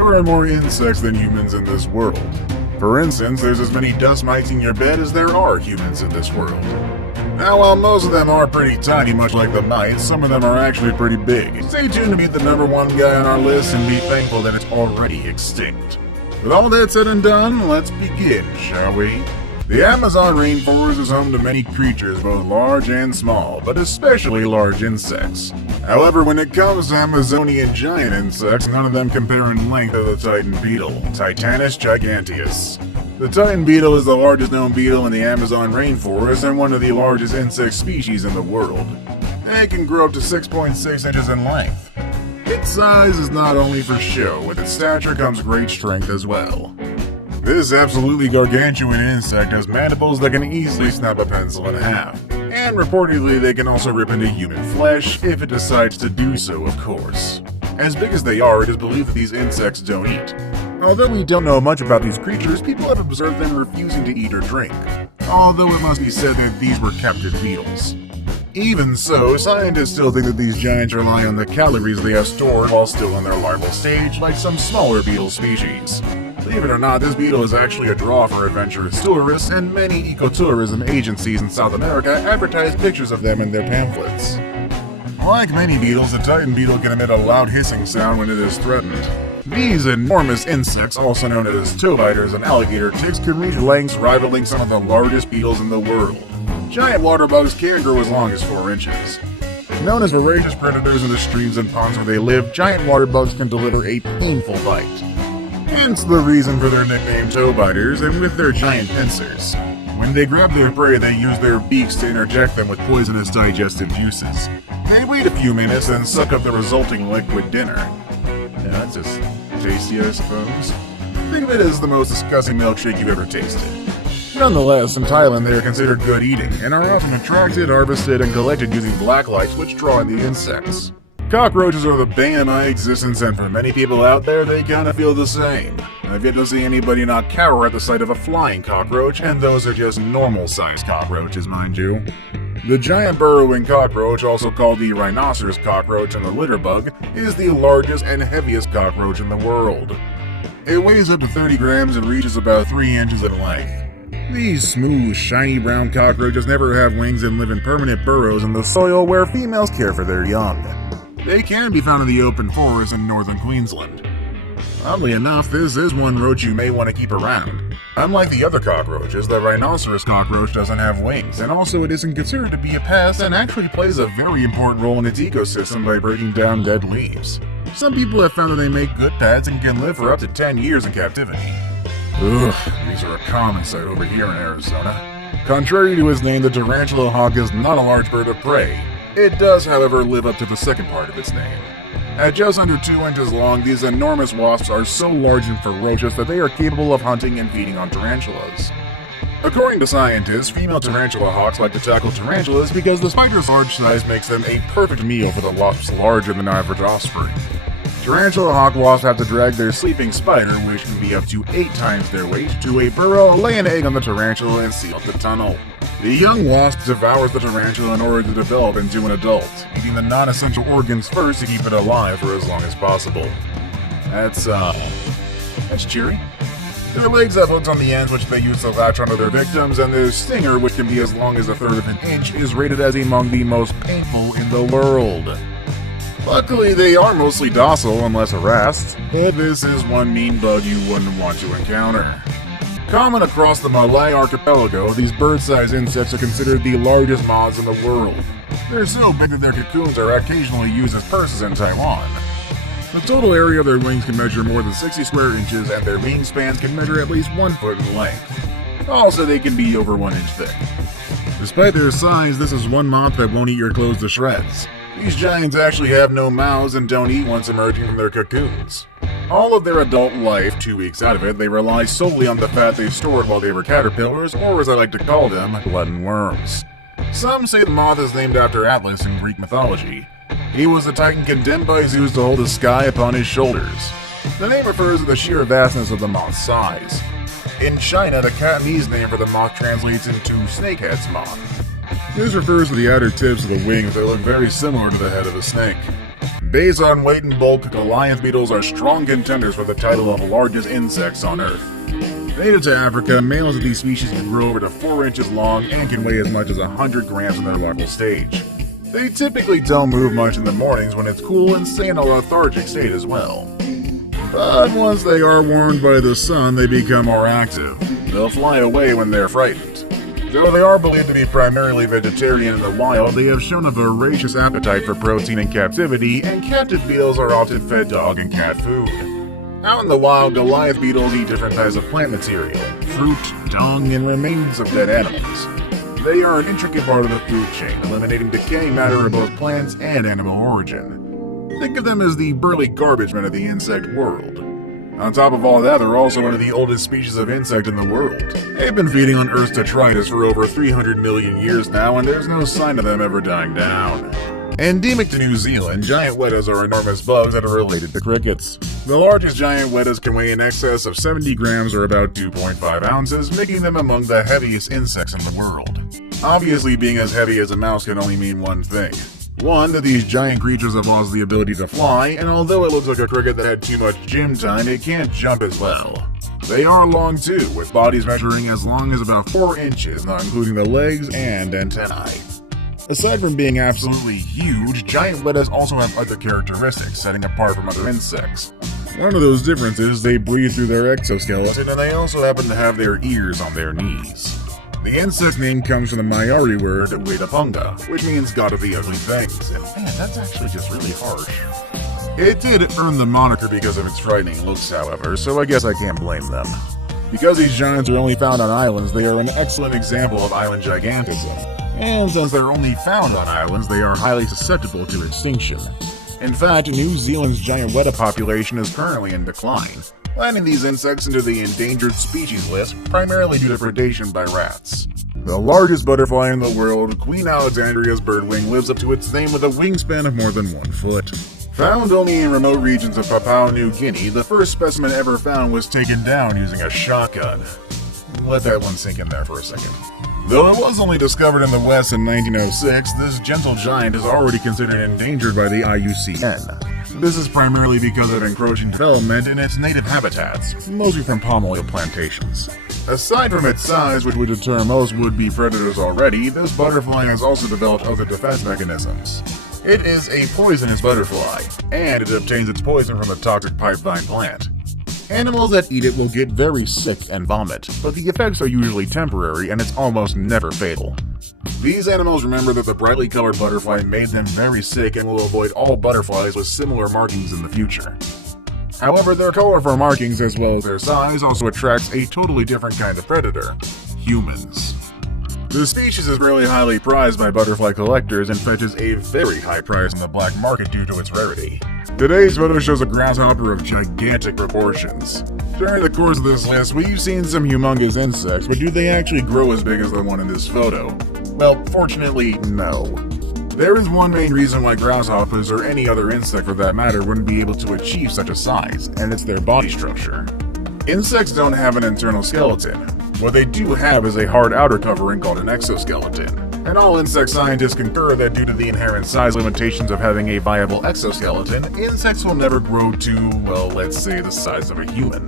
There are more insects than humans in this world. For instance, there's as many dust mites in your bed as there are humans in this world. Now, while most of them are pretty tiny, much like the mites, some of them are actually pretty big. Stay tuned to meet the number one guy on our list and be thankful that it's already extinct. With all that said and done, let's begin, shall we? The Amazon rainforest is home to many creatures, both large and small, but especially large insects. However, when it comes to Amazonian giant insects, none of them compare in length to the Titan beetle, Titanus giganteus. The Titan beetle is the largest known beetle in the Amazon rainforest and one of the largest insect species in the world. It can grow up to 6.6 inches in length. Its size is not only for show, with its stature comes great strength as well. This absolutely gargantuan insect has mandibles that can easily snap a pencil in half, and reportedly they can also rip into human flesh if it decides to do so, of course. As big as they are, it is believed that these insects don't eat. Although we don't know much about these creatures, people have observed them refusing to eat or drink, although it must be said that these were captive beetles. Even so, scientists still think that these giants rely on the calories they have stored while still in their larval stage, like some smaller beetle species. Believe it or not, this beetle is actually a draw for adventurous tourists, and many ecotourism agencies in South America advertise pictures of them in their pamphlets. Like many beetles, the Titan beetle can emit a loud hissing sound when it is threatened. These enormous insects, also known as toe biters and alligator ticks, can reach lengths rivaling some of the largest beetles in the world. Giant water bugs can grow as long as 4 inches. Known as voracious predators in the streams and ponds where they live, giant water bugs can deliver a painful bite. Hence the reason for their nickname toe biters, and with their giant pincers. When they grab their prey, they use their beaks to interject them with poisonous digestive juices. They wait a few minutes and suck up the resulting liquid dinner. Yeah, that's just tasty, I suppose. Think of it as the most disgusting milkshake you've ever tasted. Nonetheless, in Thailand they are considered good eating, and are often attracted, harvested, and collected using black lights which draw in the insects. Cockroaches are the bane of my existence, and for many people out there, they kinda feel the same. I've yet to see anybody not cower at the sight of a flying cockroach, and those are just normal-sized cockroaches, mind you. The giant burrowing cockroach, also called the rhinoceros cockroach and the litter bug, is the largest and heaviest cockroach in the world. It weighs up to 30 grams and reaches about 3 inches in length. These smooth, shiny brown cockroaches never have wings and live in permanent burrows in the soil where females care for their young. They can be found in the open forest in northern Queensland. Oddly enough, this is one roach you may want to keep around. Unlike the other cockroaches, the rhinoceros cockroach doesn't have wings, and also it isn't considered to be a pest and actually plays a very important role in its ecosystem by breaking down dead leaves. Some people have found that they make good pets and can live for up to 10 years in captivity. Ugh, these are a common sight over here in Arizona. Contrary to its name, the tarantula hawk is not a large bird of prey. It does, however, live up to the second part of its name. At just under 2 inches long, these enormous wasps are so large and ferocious that they are capable of hunting and feeding on tarantulas. According to scientists, female tarantula hawks like to tackle tarantulas because the spider's large size makes them a perfect meal for the wasp's larger than average offspring. Tarantula hawk wasps have to drag their sleeping spider, which can be up to 8 times their weight, to a burrow, lay an egg on the tarantula, and seal up the tunnel. The young wasp devours the tarantula in order to develop into an adult, eating the non-essential organs first to keep it alive for as long as possible. That's cheery. Their legs have hooks on the ends which they use to latch onto their victims, and their stinger, which can be as long as 1/3 of an inch, is rated as among the most painful in the world. Luckily, they are mostly docile unless harassed, but this is one mean bug you wouldn't want to encounter. Common across the Malay archipelago, these bird-sized insects are considered the largest moths in the world. They're so big that their cocoons are occasionally used as purses in Taiwan. The total area of their wings can measure more than 60 square inches, and their wingspans can measure at least 1 foot in length. Also, they can be over 1 inch thick. Despite their size, this is one moth that won't eat your clothes to shreds. These giants actually have no mouths and don't eat once emerging from their cocoons. All of their adult life, 2 weeks out of it, they rely solely on the fat they stored while they were caterpillars, or as I like to call them, glutton worms. Some say the moth is named after Atlas in Greek mythology. He was a titan condemned by Zeus to hold the sky upon his shoulders. The name refers to the sheer vastness of the moth's size. In China, the Cantonese name for the moth translates into snakehead's moth. This refers to the outer tips of the wings that look very similar to the head of a snake. Based on weight and bulk, Goliath beetles are strong contenders for the title of largest insects on Earth. Native to Africa, males of these species can grow over to 4 inches long and can weigh as much as 100 grams in their larval stage. They typically don't move much in the mornings when it's cool and stay in a lethargic state as well. But once they are warmed by the sun, they become more active. They'll fly away when they're frightened. Though they are believed to be primarily vegetarian in the wild, they have shown a voracious appetite for protein in captivity, and captive beetles are often fed dog and cat food. Out in the wild, Goliath beetles eat different types of plant material, fruit, dung, and remains of dead animals. They are an intricate part of the food chain, eliminating decaying matter of both plants and animal origin. Think of them as the burly garbage men of the insect world. On top of all that, they're also one of the oldest species of insect in the world. They've been feeding on Earth's detritus for over 300 million years now, and there's no sign of them ever dying down. Endemic to New Zealand, giant wettas are enormous bugs that are related to crickets. The largest giant wettas can weigh in excess of 70 grams or about 2.5 ounces, making them among the heaviest insects in the world. Obviously, being as heavy as a mouse can only mean one thing. One, that these giant creatures have lost the ability to fly, and although it looks like a cricket that had too much gym time, it can't jump as well. They are long too, with bodies measuring as long as about 4 inches, not including the legs and antennae. Aside from being absolutely huge, giant wettas also have other characteristics, setting apart from other insects. One of those differences, they breathe through their exoskeleton, and they also happen to have their ears on their knees. The insect's name comes from the Maori word Wetapunga, which means god of the ugly things, and man, that's actually just really harsh. It did earn the moniker because of its frightening looks, however, so I guess I can't blame them. Because these giants are only found on islands, they are an excellent example of island gigantism. And since they're only found on islands, they are highly susceptible to extinction. In fact, New Zealand's giant weta population is currently in decline, landing these insects into the endangered species list, primarily due to predation by rats. The largest butterfly in the world, Queen Alexandria's birdwing, lives up to its name with a wingspan of more than 1 foot. Found only in remote regions of Papua New Guinea, the first specimen ever found was taken down using a shotgun. Let that one sink in there for a second. Though it was only discovered in the West in 1906, this gentle giant is already considered endangered by the IUCN. This is primarily because of encroaching development in its native habitats, mostly from palm oil plantations. Aside from its size, which would deter most would-be predators already, this butterfly has also developed other defense mechanisms. It is a poisonous butterfly, and it obtains its poison from the toxic pipevine plant. Animals that eat it will get very sick and vomit, but the effects are usually temporary and it's almost never fatal. These animals remember that the brightly colored butterfly made them very sick and will avoid all butterflies with similar markings in the future. However, their colorful markings as well as their size also attracts a totally different kind of predator: humans. The species is really highly prized by butterfly collectors and fetches a very high price in the black market due to its rarity. Today's photo shows a grasshopper of gigantic proportions. During the course of this list, we've seen some humongous insects, but do they actually grow as big as the one in this photo? Well, fortunately, no. There is one main reason why grasshoppers, or any other insect for that matter, wouldn't be able to achieve such a size, and it's their body structure. Insects don't have an internal skeleton. What they do have is a hard outer covering called an exoskeleton. And all insect scientists concur that due to the inherent size limitations of having a viable exoskeleton, insects will never grow to, well, let's say the size of a human.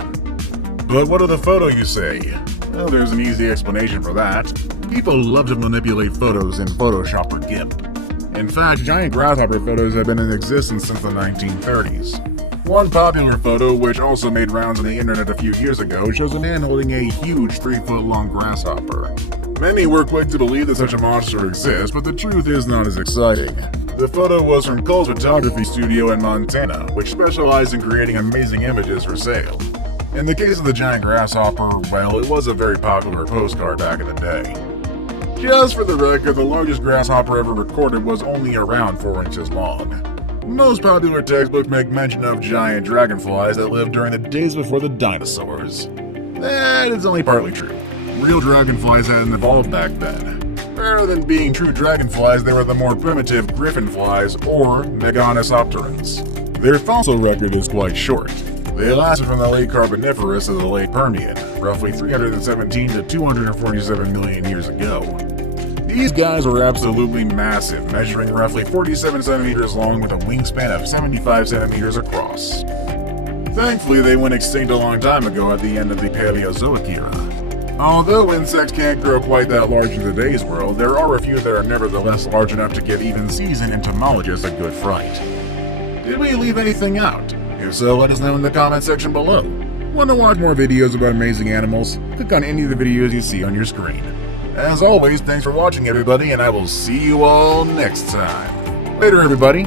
But what of the photo, you say? Well, there's an easy explanation for that. People love to manipulate photos in Photoshop or GIMP. In fact, giant grasshopper photos have been in existence since the 1930s. One popular photo, which also made rounds on the internet a few years ago, shows a man holding a huge 3-foot-long grasshopper. Many were quick to believe that such a monster exists, but the truth is not as exciting. The photo was from Cole's Photography Studio in Montana, which specialized in creating amazing images for sale. In the case of the giant grasshopper, well, it was a very popular postcard back in the day. Just for the record, the largest grasshopper ever recorded was only around 4 inches long. Most popular textbooks make mention of giant dragonflies that lived during the days before the dinosaurs. That is only partly true. Real dragonflies hadn't evolved back then. Rather than being true dragonflies, they were the more primitive griffinflies, or Meganosopterans. Their fossil record is quite short. They lasted from the late Carboniferous to the late Permian, roughly 317 to 247 million years ago. These guys are absolutely massive, measuring roughly 47 centimeters long with a wingspan of 75 centimeters across. Thankfully, they went extinct a long time ago at the end of the Paleozoic era. Although insects can't grow quite that large in today's world, there are a few that are nevertheless large enough to give even seasoned entomologists a good fright. Did we leave anything out? If so, let us know in the comment section below. Want to watch more videos about amazing animals? Click on any of the videos you see on your screen. As always, thanks for watching everybody, and I will see you all next time. Later everybody!